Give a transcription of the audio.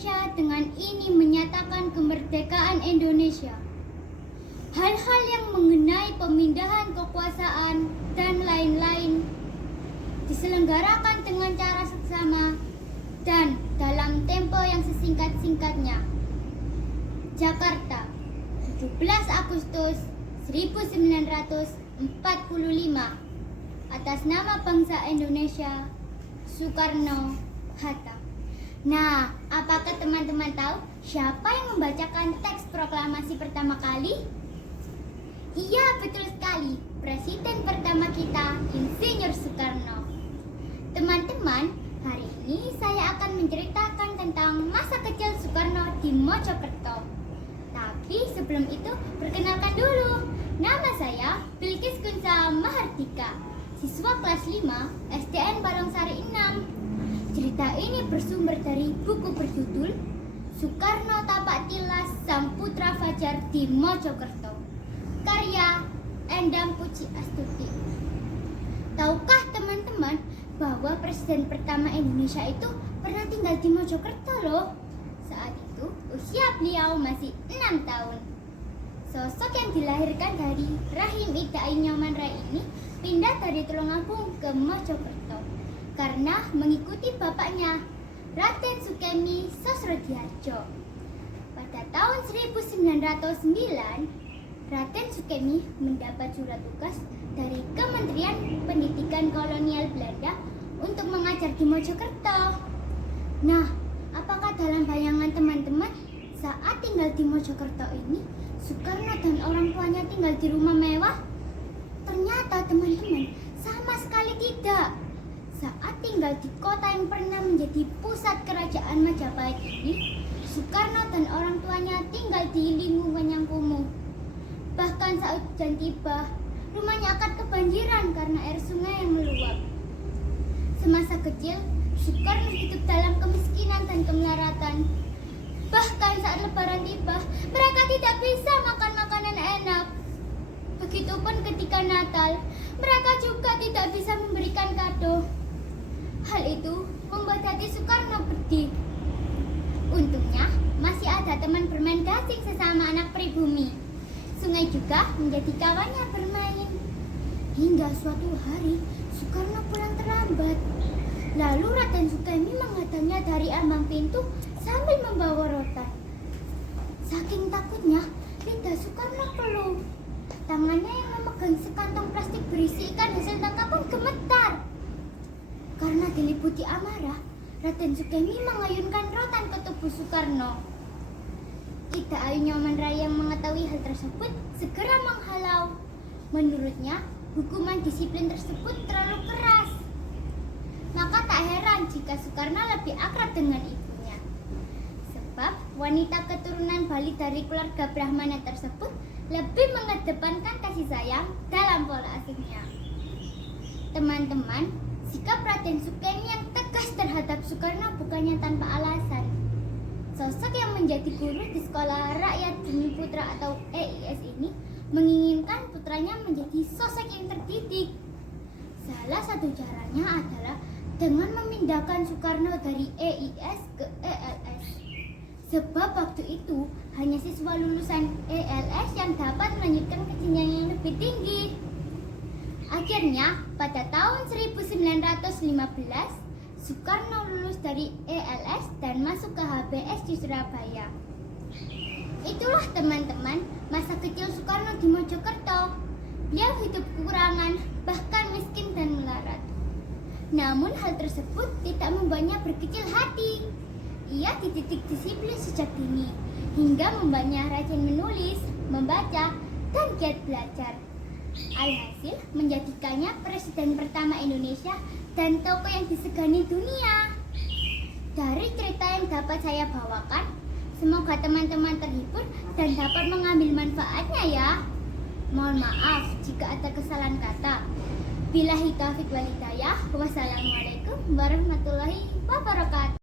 Indonesia dengan ini menyatakan kemerdekaan Indonesia. Hal-hal yang mengenai pemindahan kekuasaan dan lain-lain diselenggarakan dengan cara seksama dan dalam tempo yang sesingkat-singkatnya. Jakarta, 17 Agustus 1945. Atas nama bangsa Indonesia, Soekarno-Hatta. Nah, apakah teman-teman tahu siapa yang membacakan teks proklamasi pertama kali? Iya, betul sekali. Presiden pertama kita, Insinyur Soekarno. Teman-teman, hari ini saya akan menceritakan tentang masa kecil Soekarno di Mojokerto. Tapi sebelum itu, perkenalkan dulu. Nama saya Bilkis Kunsa Mahardika, siswa kelas 5 SDN Balongsari 6. Cerita ini bersumber dari buku berjudul Soekarno Tapak Tilas Sang Putra Fajar di Mojokerto, karya Endang Puji Astuti. Tahukah teman-teman bahwa presiden pertama Indonesia itu pernah tinggal di Mojokerto loh? Saat itu usia beliau masih 6 tahun. Sosok yang dilahirkan dari rahim Ida Nyoman Rai ini pindah dari Tulungagung ke Mojokerto karena mengikuti bapaknya, Raden Sukemi Sosrodihardjo. Pada tahun 1909, Raden Sukemi mendapat surat tugas dari Kementerian Pendidikan Kolonial Belanda untuk mengajar di Mojokerto. Nah, apakah dalam bayangan teman-teman saat tinggal di Mojokerto ini, Soekarno dan orang tuanya tinggal di rumah mewah? Ternyata teman-teman, sama sekali tidak. Saat tinggal di kota yang pernah menjadi pusat kerajaan Majapahit ini, Soekarno dan orang tuanya tinggal di lingkungan yang kumuh. Bahkan saat hujan tiba, rumahnya akan kebanjiran karena air sungai yang meluap. Semasa kecil, Soekarno hidup dalam kemiskinan dan kemelaratan. Bahkan saat lebaran tiba, mereka tidak bisa makan makanan enak. Begitupun ketika Natal, mereka juga tidak bisa memberikan kado. Hal itu membuat hati Soekarno pedih. Untungnya, masih ada teman bermain gasing sesama anak pribumi. Sungai juga menjadi kawannya bermain. Hingga suatu hari, Soekarno pulang terlambat. Lalu Raden Sukemi menghadangnya dari ambang pintu sambil membawa rotan. Saking takutnya, lidah Soekarno peluh. Tangannya yang memegang sekantong plastik berisi ikan hasil tangkapan gemetar. Karena diliputi amarah, Raden Sukemi mengayunkan rotan ke tubuh Soekarno. Ida Ayu Nyoman Rai yang mengetahui hal tersebut segera menghalau. Menurutnya, hukuman disiplin tersebut terlalu keras. Maka tak heran jika Soekarno lebih akrab dengan ibunya. Sebab wanita keturunan Bali dari keluarga Brahmana tersebut lebih mengedepankan kasih sayang dalam pola asuhnya. Teman-teman, sikap Raden Sukemi yang tegas terhadap Soekarno bukannya tanpa alasan. Sosok yang menjadi guru di Sekolah Rakyat Bumi Putra atau EIS ini menginginkan putranya menjadi sosok yang terdidik. Salah satu caranya adalah dengan memindahkan Soekarno dari EIS ke ELS. Sebab waktu itu hanya siswa lulusan ELS yang dapat melanjutkan ke jenjang yang lebih tinggi. Akhirnya, pada tahun 1915, Soekarno lulus dari ELS dan masuk ke HBS di Surabaya. Itulah teman-teman, masa kecil Soekarno di Mojokerto. Beliau hidup kekurangan, bahkan miskin dan melarat. Namun hal tersebut tidak membuatnya berkecil hati. Ia dididik disiplin sejak dini, hingga membuatnya rajin menulis, membaca, dan giat belajar. Alhasil menjadikannya presiden pertama Indonesia dan tokoh yang disegani dunia. Dari cerita yang dapat saya bawakan, semoga teman-teman terhibur dan dapat mengambil manfaatnya ya. Mohon maaf jika ada kesalahan kata. Billahi taufiq wal hidayah. Wassalamualaikum warahmatullahi wabarakatuh.